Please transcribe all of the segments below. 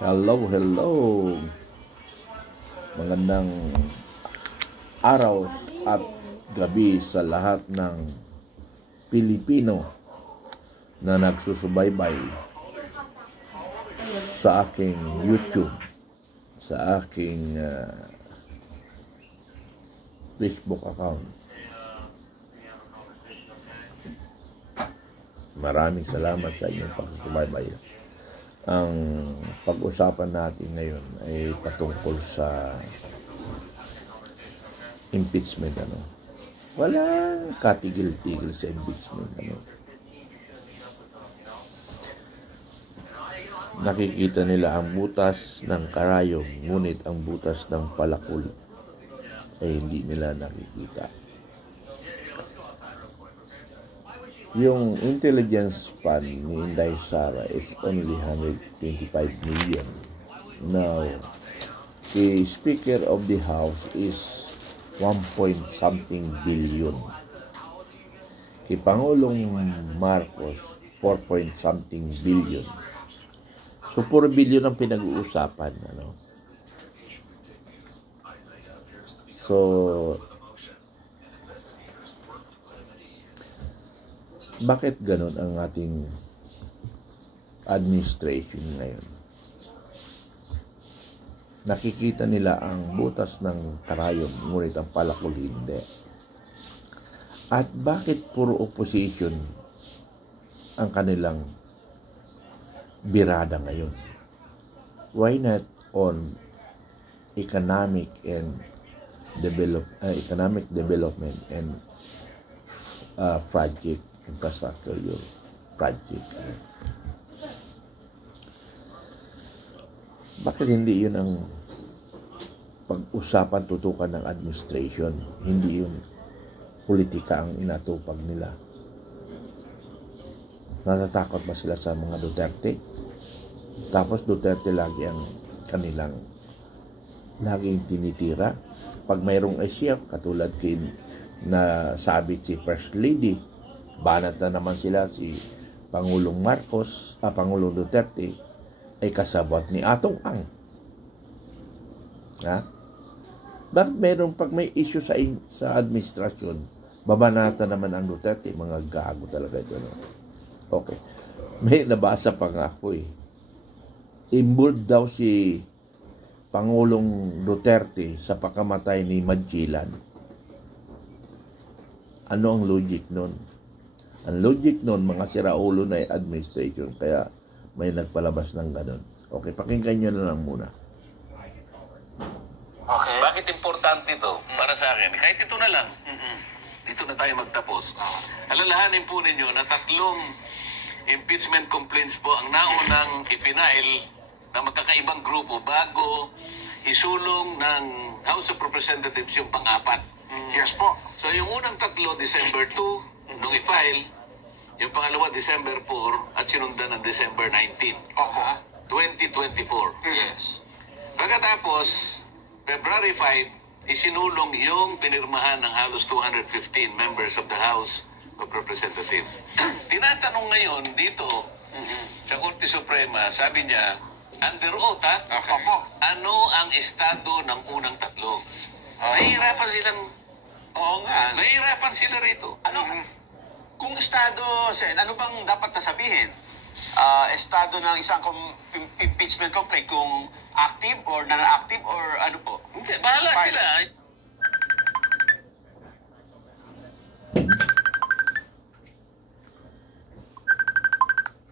Hello, hello. Magandang araw at gabi sa lahat ng Pilipino na nagsusubaybay sa aking YouTube, sa aking Facebook account. Maraming salamat sa inyong pagsusubaybay. Ang pag-usapan natin ngayon ay patungkol sa impeachment. Walang katigil-tigil sa impeachment. Nakikita nila ang butas ng karayom, ngunit ang butas ng palakul ay hindi nila nakikita. Yung intelligence fund ni Inday Sara is only 125 million. Now, the Speaker of the House is 1-point-something billion. Kay Pangulong Marcos, 4-point-something billion. So, 4 billion ang pinag-uusapan. So, bakit ganun ang ating administration ngayon? Nakikita nila ang butas ng karayom, ngunit ang palakul hindi. At bakit puro opposition ang kanilang birada ngayon? Why not on economic development and project, infrastructure project? Bakit hindi yun ang pag-usapan, tutukan ng administration? Hindi yun politika ang inatupag nila. Natatakot ba sila sa mga Duterte? Tapos Duterte lagi ang kanilang laging tinitira. Pag mayroong isya, katulad na sabi si First Lady, banat na naman sila si Pangulong Marcos, Pangulong Duterte ay kasabot ni Atong Ang. Bakit meron pag may issue sa administrasyon, babanata naman ang Duterte? Mga gago talaga ito. Okay. May nabasa pa nga ako Involved daw si Pangulong Duterte sa pagkamatay ni Madjilan. Ano ang logic nun? Ang logic nun, mga siraulo na administration, kaya may nagpalabas ng ganun. Okay, pakinggan nyo na lang muna. Okay. Bakit importante ito para sa akin? Kahit ito na lang. Dito na tayo magtapos. Alalahanin po ninyo na 3 impeachment complaints po ang naunang ipinail na magkakaibang grupo bago isulong ng House of Representatives yung pang-4. Yes po. So yung unang 3, December 2, nung i-file, yung pangalawa, December 4, at sinundan ng December 19, 2024. Yes. Pagkatapos, February 5, isinulong yung pinirmahan ng halos 215 members of the House of Representatives. Tinatanong ngayon dito sa Korte Suprema, sabi niya, under oath, ano ang estado ng unang 3? Nahihirapan silang, nahihirapan sila rito. Kung estado, Sen, ano bang dapat nasabihin? Estado ng isang impeachment complaint, kung active or non-active or ano po? Hindi, bahala sila.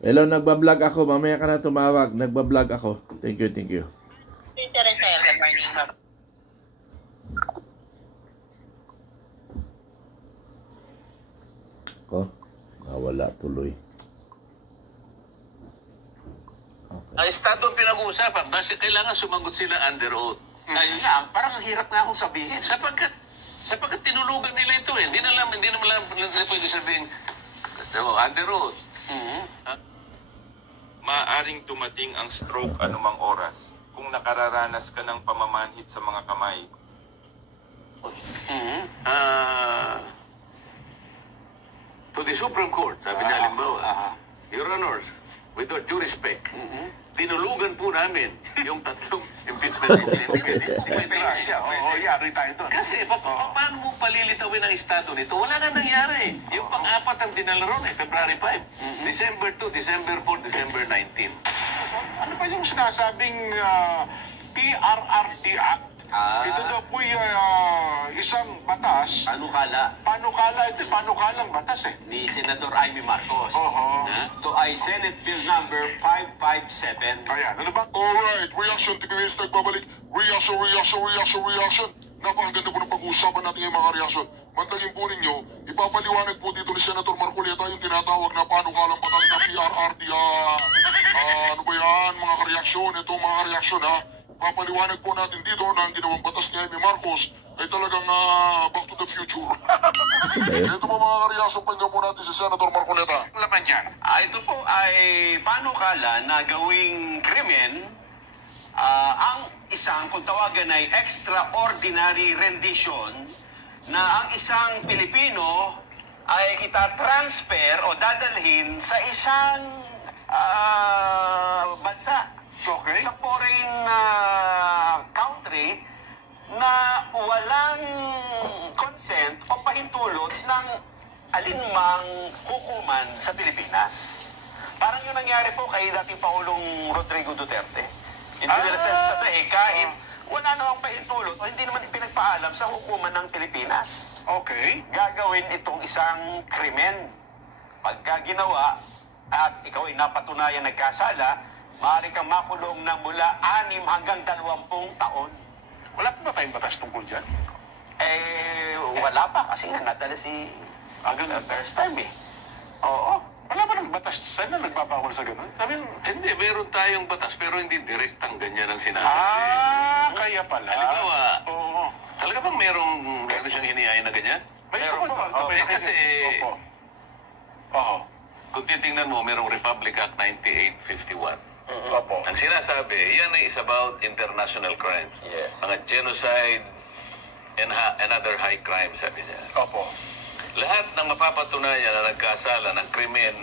Hello, nagbablog ako. Mamaya ka na tumawag. Nagbablog ako. Thank you, thank you. Good morning, ma'am. Wala tuloy. Okay. Ang estado ang pinag-uusapan, kasi kailangan sumagot sila under oath. Ayun nga, parang hirap na akong sabihin. Sapagkat tinulugan nila ito Hindi naman pwede sabihin, under oath. Maaring dumating ang stroke anumang oras kung nakararanas ka ng pamamanhid sa mga kamay. To the Supreme Court, sabi niya halimbawa, Your Honors, with all due respect, tinulugan po namin yung tatlong impeachment complaint. May siya. Oo, yari tayo doon. Kasi paano mo palilitawin ang estado nito? Wala na nangyari. Yung pang-apat ang dinala ron February 5. December 2, December 4, December 19. Ano pa yung sinasabing PRRT Act? Ito daw po isang batas. Panukala, ito panukalang batas Ni Senator Amy Marcos. Oo. Ito ay Senate Bill number 557. Ayan, ano ba? Alright, reaction to Chris, nagbabalik. Reaction. Napakaganda po ng pag-uusapan natin yung mga reaction. Mantagin po ninyo, ipapaliwanag po dito ni Senator Marcoleta yung tinatawag na panukalang batas na PRRT. Ano ba yan, mga reaksyon? Ito mga reaksyon papaliwanag po natin dito na ang ginawang batas ni Amy Marcos ay talagang back to the future. Ito po mga reaksyon, pakinggan po natin si Senator Marcoleta. Ano naman yan? Ito po ay panukala na gawing krimen ang isang, kung tawagan ay extraordinary rendition, na ang isang Pilipino ay itatransfer o dadalhin sa isang bansa. Okay. Sa foreign country na walang consent o pahintulot ng alinmang hukuman sa Pilipinas. Parang yung nangyari po kay dating Pangulong Rodrigo Duterte. In the sense sa kahit wala namang pahintulot o hindi naman pinagpaalam sa hukuman ng Pilipinas. Okay. Gagawin itong isang krimen. Pagka ginawa at ikaw ay napatunayan nagkasala, maaari kang makulong ng mula 6 hanggang 20 taon. Wala pa ba tayong batas tungkol dyan? Wala pa kasi nga nadala si hanggang first time Oo. Wala ba ng batas? Saan na nagbabawal sa ganun? Sabi, hindi, meron tayong batas pero hindi direktang ganyan ang sinasabi. Kaya pala. Halimbawa, Oo. talaga bang meron siyang hinihain na ganyan? Meron po. Kasi, Oo. kung titingnan mo, merong Republic Act 9851. Opo. Ang sinasabi, yan ay is about international crimes. Yes. Mga genocide and other high crimes, sabi niya. Opo. Lahat ng mapapatunayan na nagkasala ng krimen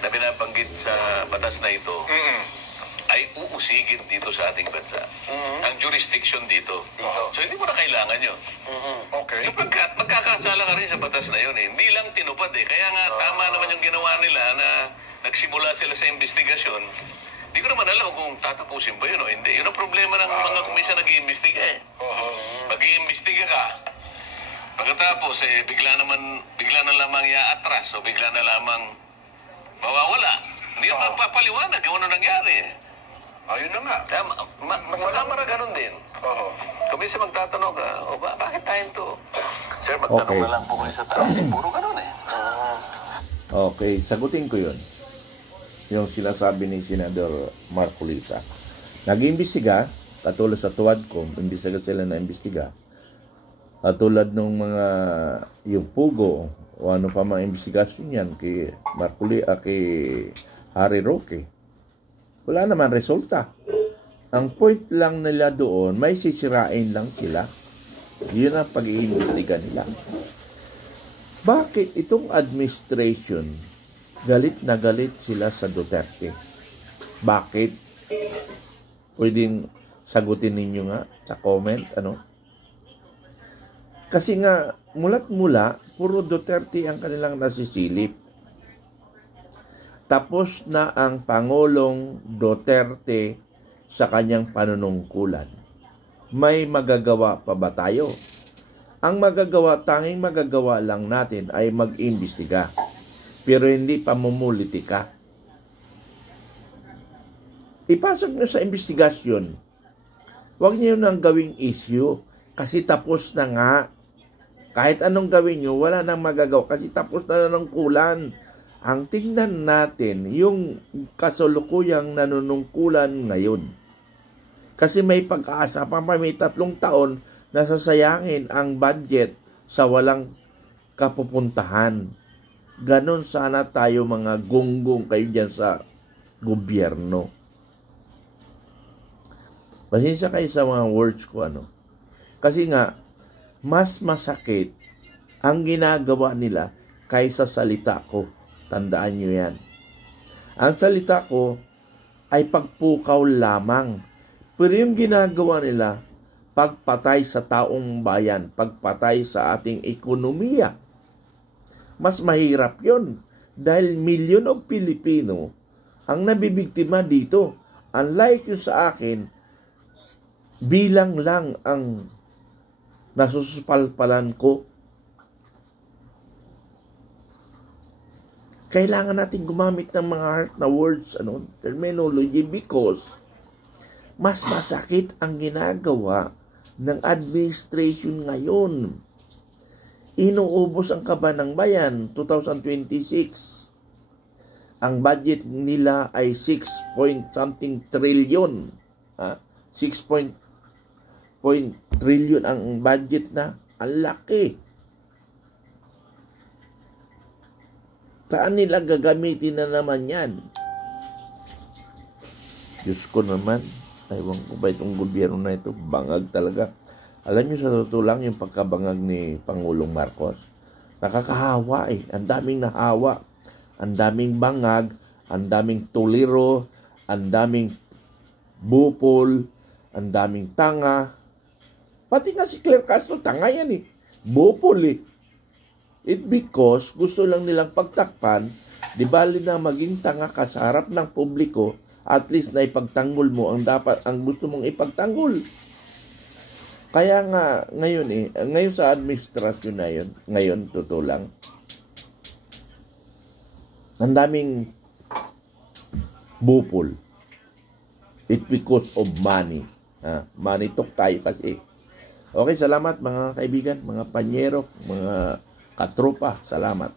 na binabanggit sa batas na ito ay uusigin dito sa ating bansa. Ang jurisdiction dito. So hindi mo na kailangan yun. Okay. Sapagkat magkakasala ka rin sa batas na yun. Hindi lang tinupad Kaya nga tama naman yung ginawa nila na nagsimula sila sa investigasyon. Hindi ko naman alam kung tatapusin ba yun o hindi. Yun ang problema ng mga komisyon nag-iimbestiga Mag-iimbestiga ka. Pagkatapos bigla na lamang iaatras o bigla na lamang mawawala. Hindi mo papaliwanag kung ano nangyari. Ayun na nga. Kaya masama ganun din. Kung minsan magtatanong ka, bakit tayo to? Sir, magtanong na lang po kayo sa tao. Puro ganun Okay, sagutin ko yun. Yung sinasabi ni Senador Marcoleta. Nag-imbestiga, katulad sa Tuwadcom, imbestiga sila na imbestiga. Katulad nung mga, yung Pugo, o ano pa mga investigasyon yan, kay Marcoleta, kay Harry Roque. Wala naman resulta. Ang point lang nila doon, may sisirain lang sila. Yun ang pag-iimbestiga nila. Bakit itong administration galit na galit sila sa Duterte? Bakit? Pwedeng sagutin ninyo nga sa comment, Kasi nga, mula't mula, puro Duterte ang kanilang nasisilip. Tapos na ang Pangulong Duterte sa kanyang panunungkulan. May magagawa pa ba tayo? Ang tanging magagawa lang natin ay mag-imbestiga. Pero hindi pamumulitika. Ipasok nyo sa investigasyon. Huwag nyo nang gawing issue. Kasi tapos na nga. Kahit anong gawin nyo, wala nang magagawa. Kasi tapos na ng kulan. Ang tingnan natin, yung kasulukuyang nanunungkulan ngayon. Kasi may pag-asa pa, may 3 taon na sasayangin ang budget sa walang kapupuntahan. Ganon sana tayo mga gunggong kayo dyan sa gobyerno. Pasensya kayo sa mga words ko, Kasi nga, mas masakit ang ginagawa nila kaysa salita ko. Tandaan nyo yan. Ang salita ko ay pagpukaw lamang. Pero yung ginagawa nila, pagpatay sa taong bayan, pagpatay sa ating ekonomiya. Mas mahirap yon dahil milyon of Pilipino ang nabibiktima dito. Unlike yung sa akin, bilang lang ang nasususpalpalan ko. Kailangan natin gumamit ng mga hard na words, terminology, because mas masakit ang ginagawa ng administration ngayon. Inuubos ang kaban ng bayan, 2026. Ang budget nila ay 6 point something trillion. 6 point trillion ang budget na. Ang laki. Saan nila gagamitin na naman yan? Diyos ko naman, ewan ko ba itong gobyerno na ito, bangag talaga. Alam niyo sa totoo lang yung pagkabangag ni Pangulong Marcos, nakakahawa ang daming nahawa, ang daming bangag, ang daming tuliro, ang daming bupol, ang daming tanga. Pati nga si Claire Castro, tanga yan bupol It because gusto lang nilang pagtakpan, di bali na maging tanga ka sa harap ng publiko, at least na ipagtanggol mo ang gusto mong ipagtanggol. Kaya nga ngayon ngayon sa administrasyon na yun, ngayon totoo lang, ang daming bupol. It because of money. Money talk tayo kasi. Okay, salamat mga kaibigan, mga panyero, mga katropa. Salamat.